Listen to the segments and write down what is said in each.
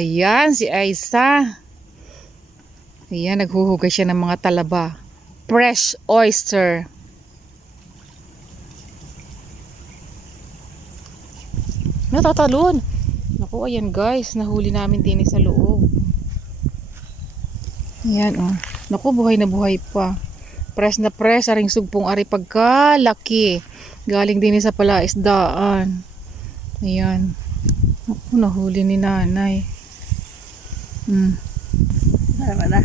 Ayan, si Aisa. Ayan, naghuhugay siya ng mga talaba. Fresh oyster. Natatalon. Naku, ayan guys. Nahuli namin din sa loob. Ayan, oh. Naku, buhay na buhay pa. Press na press. Aring sugpong ari pagkalaki. Galing din sa palaisdaan. Ayan. Naku, nahuli ni nanay. Tama na.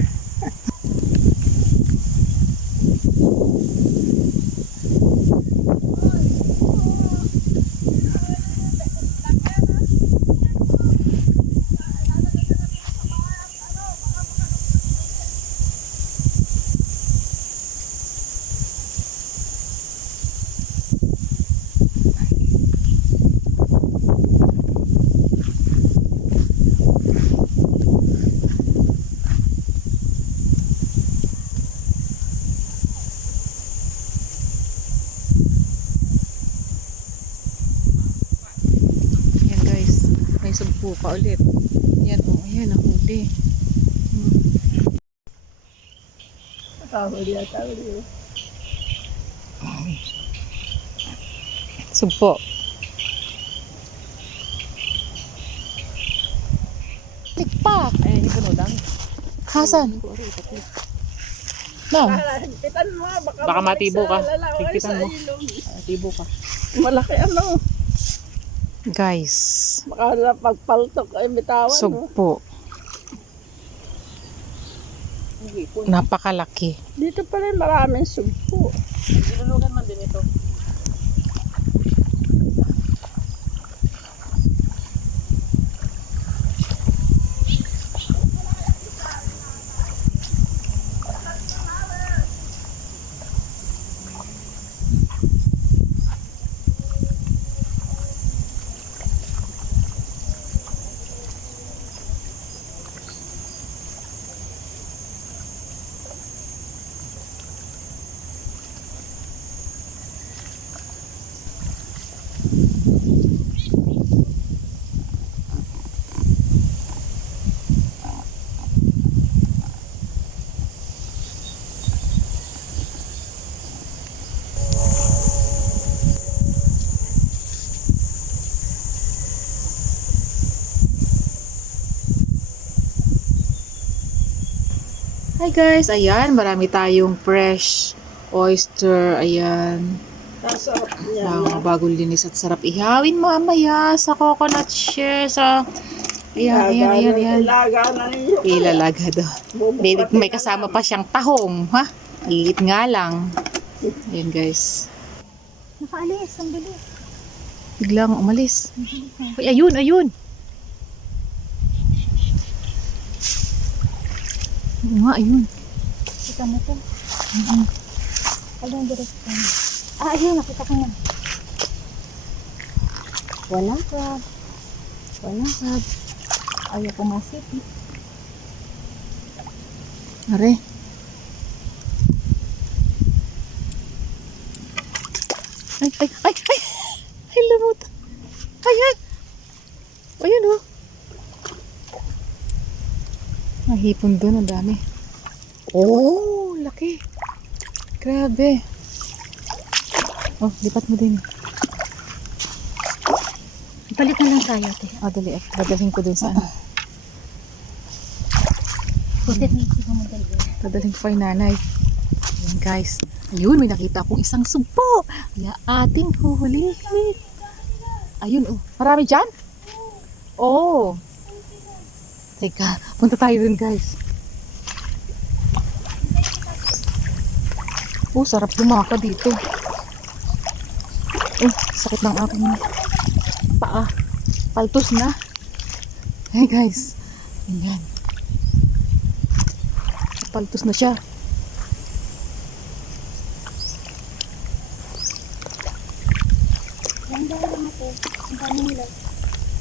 Sugpo pa ulit. Ayan o, ayan, nahuli. Nakahuli. Sugpo. Tikpak! Ay, hindi puno lang. Hasan? Ma'am? Higpitan mo, Baka matibo ka. Higpitan mo. Matibo ka. Malaki ano. Guys. Baka napagpaltok ay bitawan. Sugpo. Napakalaki. Dito pa rin maraming sugpo. Ilulugan man din ito. Hi guys, ayan, marami tayong fresh oyster, ayan. Sarap niya. Mga bagong linis at sarap ihawin mamaya sa coconut shell, sa ayan. Ilaga na ninyo. Ilalaga daw. May kasama pa siyang tahong, ha? Liit nga lang. Ayan guys. Nakaalis, ang bilis. Biglang umalis. Ay, ayun. Oo nga, ayun. Kita mo to. Alam, direksyon. Ayun, nakita ko na. Walang crab. Ayaw pumasip. Are. Ay, lumot. Ayan. Ayun, oh. Mahipon doon, ang dami. Oh, laki. Grabe. Oh, lipat mo din. Balik na lang tayo, te. Oh, dali. Dadalhin ko dun sa ano. Putit na ito mo dali. Dadalhin ko kay nanay. Ayan, guys. Ayun, may nakita akong isang sugpo. Kaya ating huhulihin. Ayun, oh. Marami dyan? Oh. Teka, punta tayo dun, guys. Oh, sarap lumaka dito. Sakit ng aking paa. Paltos na. Hey, guys. Ayan. Paltos na siya.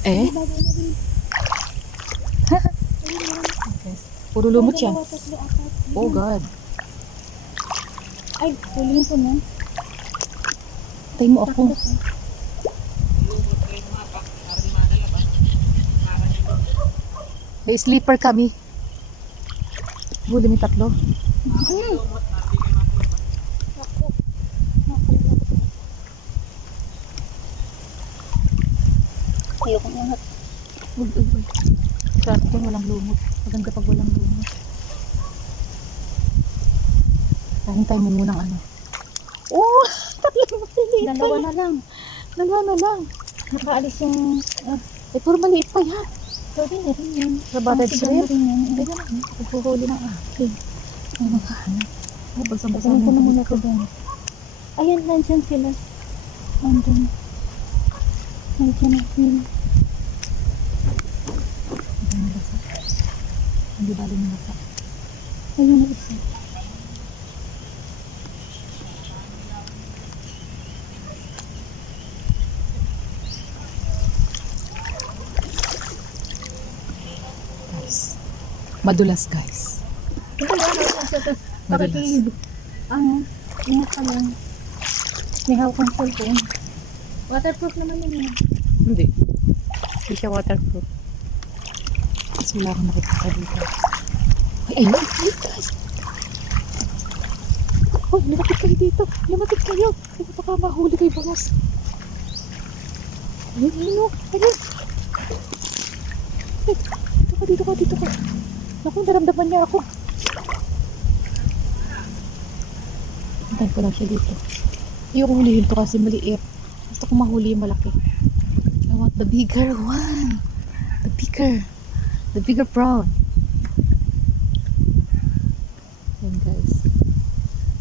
Eh? Okay. Puro lumot siya. Oh God. Ay, hulihin po nun. Tayo mo ako. May sleeper kami. Huli mo 3. Ayoko nga. Uy. Sarap yan, walang lumot. Maganda pag walang lumot. Hintay mo munang ano. Oh! 3 maliliit. Dalawa na lang. Dalawa na lang. Nakaalis yung... Puro maliit pa yan. Pwede na rin yan. Sa battered shrimp? Rin yan. Hindi na lang. Pagpuhuli ng akin. Ay, magkahanap. Ay, bagsang-basa Pagkain ko na mo muna ko dyan. Ayan, nandyan sila. Nandyan. Nandyan na sila. Hindi bali mo nasa. Ayun na isa. Guys. Madulas, guys. Madulas. Ano? Ingat ka lang. May hawak kang cellphone. Waterproof naman yun. Hindi. Hindi siya waterproof. Kasi wala akong nakikita dito. Ay, guys! Oh, lumapit kayo dito. Lumapit kayo. Ay, baka mahuli kayo, bangos. Ayun, oh. Ayun. Ay, dito ka. Naku, naramdaman niya ako. Hintayin ko lang siya dito. Ayoko hulihin to kasi maliit. Gusto ko mahuli yung malaki. I want the bigger one. The bigger prawn. Yan guys.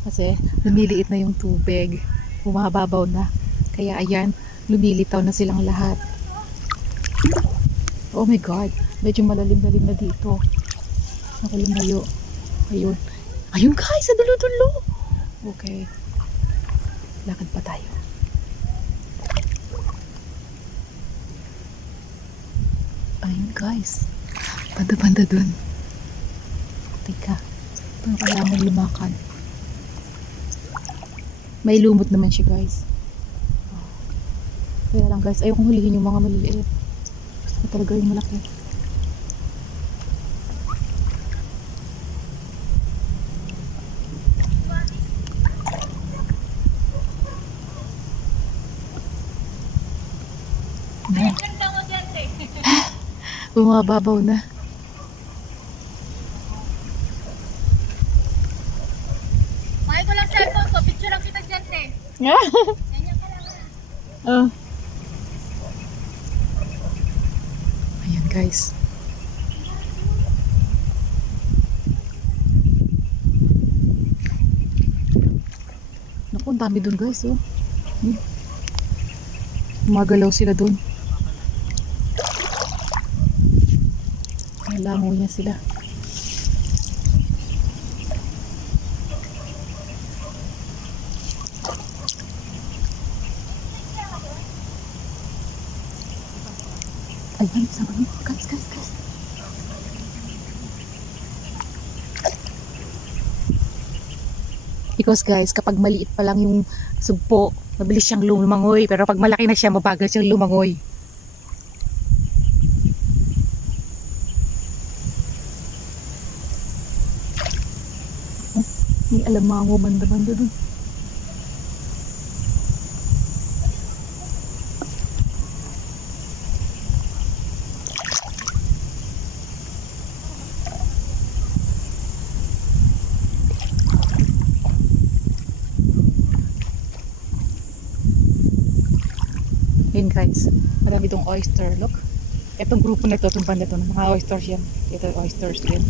Kasi lumiliit na yung tubig. Bumababaw na. Kaya ayan, lumilitaw na silang lahat. Oh my God. Medyo malalim-lalim na dito. Ako lumayo. Ayun. Ayun guys, sa dulo-dulo. Okay. Lakad pa tayo. Ayun guys. Banda-banda dun. Teka. Parang kailangan lumakad. May lumot naman siya guys. Kaya lang guys, ayokong hulihin yung mga maliliit. Gusto ko talaga yung malaki. Bumababaw na. May ko lang cellphone ko. Picture lang kita dyan, te. Yeah. Ganyan ka lang. Oh. Ayan guys. Naku, ang dami dun guys. Oh. Magalaw sila dun. Langoy niya sila. Ayun, sama niyo. Guys. Because guys, kapag maliit pa lang yung sugpo, mabilis siyang lumangoy. Pero pag malaki na siya, mabagal siyang lumangoy. May alamango banda-banda dun. Yun guys, marami itong oyster. Look, itong grupo na ito, itong banda ito, mga oysters yan. Ito oysters din.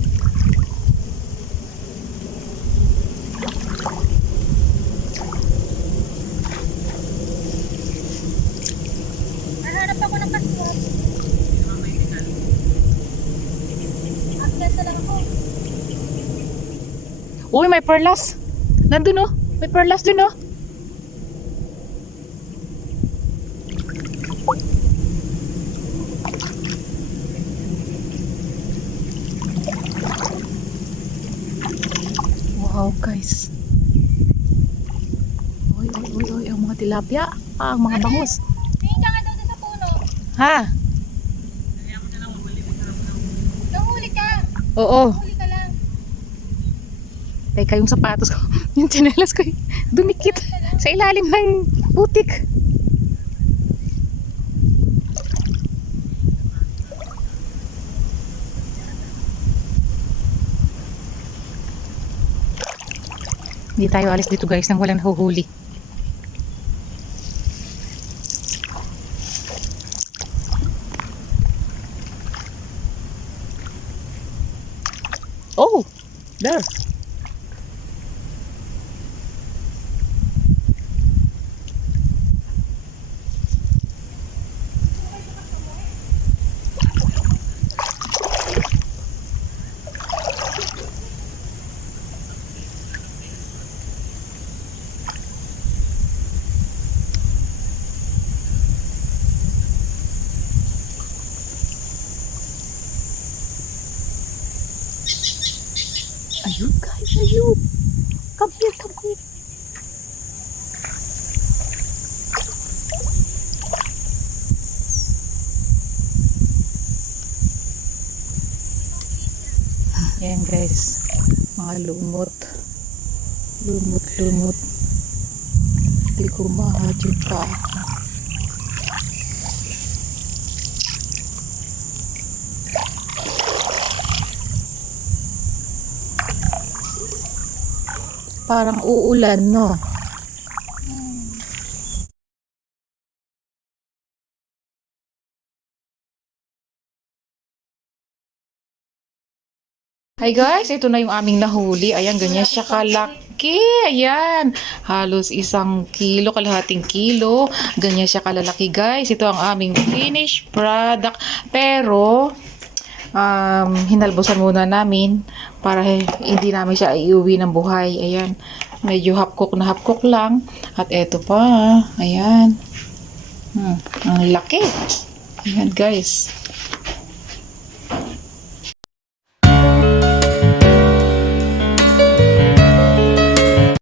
Nahanap ako ng kaswat. Akyan na lang ako. Uy, may perlas. Nandun oh. May perlas dun oh. Wow guys. Uy, ang mga tilapia. Ang mga bangus. Tingin ka nga daw sa puno. Ha? Nahuli Oo. Huli ka lang. Teka, yung sapatos ko, yung tsinelas ko, dumikit sa ilalim ng putik. Hindi tayo alis dito guys nang walang nahuhuli. Oh, there. Ayun guys, ayun. Come here, come here. Ayan guys, mga lumot. Lumot. Hindi ko mahadyo pa ako. Parang uulan, no? Hi guys, ito na yung aming nahuli. Ayan, ganyan siya kalaki. Ayan, halos 1 kilo, kalahating kilo. Ganyan siya kalalaki guys. Ito ang aming finished product. Pero, hinalbosan muna namin para hindi namin siya iuwi ng buhay. Ayan, medyo hapkok na hapkok lang. At eto pa, ayan. Ang laki. Ayan guys.